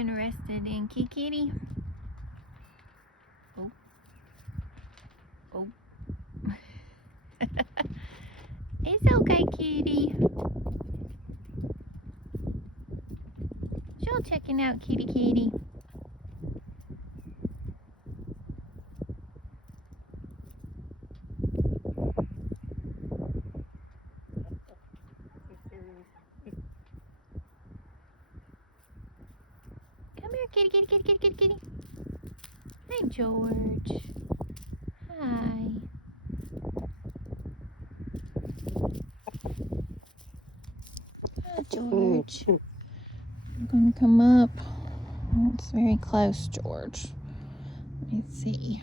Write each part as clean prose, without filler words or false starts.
interested in Kitty? Oh. Oh. It's okay, Kitty. Y'all checking out Kitty. Come here, kitty. Hi, George. Hi. Hi, George. I'm going to come up. It's very close, George. Let me see.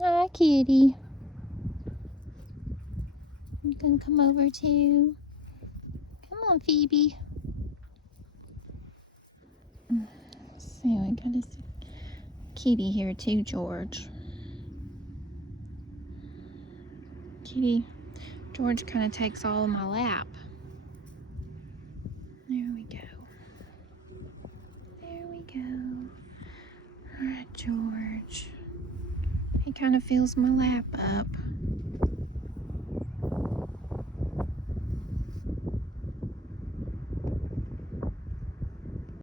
Hi, kitty. You gonna come over too? Come on, Phoebe. Let's see, we got a kitty here too, George. Kitty, George kind of takes all of my lap. There we go. There we go. All right, George. He kind of fills my lap up.